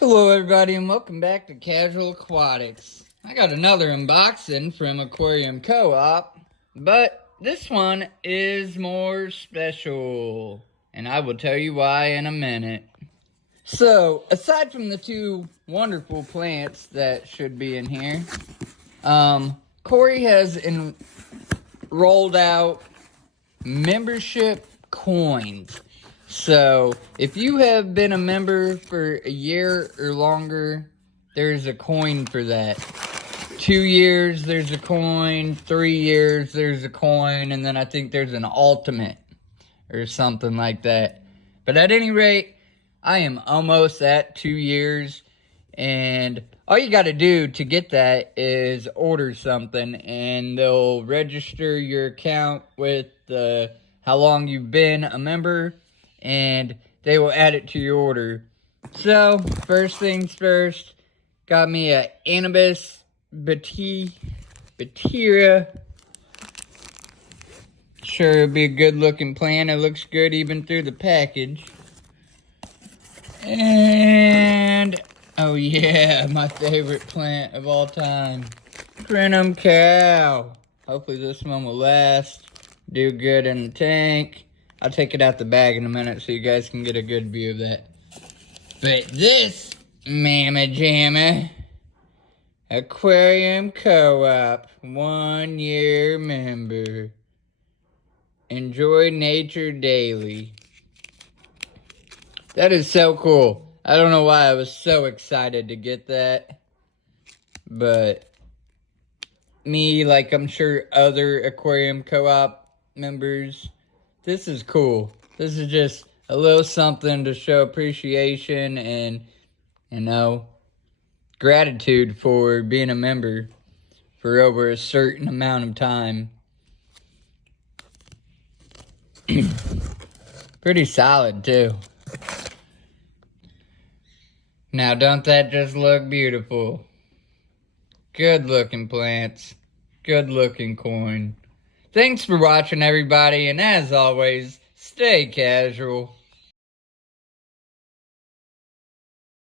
Hello everybody and welcome back to Casual Aquatics. I got another unboxing from Aquarium Co-op, but this one is more special, and I will tell you why in a minute. So, aside from the two wonderful plants that should be in here, Corey has rolled out membership coins. So, if you have been a member for a year or longer, there's a coin for that. 2 years, there's a coin. 3 years, there's a coin. And then I think there's an ultimate or something like that. But at any rate, I am almost at 2 years. And all you got to do to get that is order something. And they'll register your account with how long you've been a member. And they will add it to your order. So, first things first, got me a Anubis Bateria. Sure, it'll be a good looking plant. It looks good even through the package. And, oh yeah, my favorite plant of all time, Crinum Cow. Hopefully this one will last, do good in the tank. I'll take it out the bag in a minute so you guys can get a good view of that. But this mamma jamma, Aquarium Co-op, 1 year member. Enjoy nature daily. That is so cool. I don't know why I was so excited to get that. But me, like I'm sure other Aquarium Co-op members, this is cool. This is just a little something to show appreciation and, gratitude for being a member for over a certain amount of time. Pretty solid, too. Now, don't that just look beautiful? Good looking plants. Good looking coin. Thanks for watching, everybody, and as always, stay casual.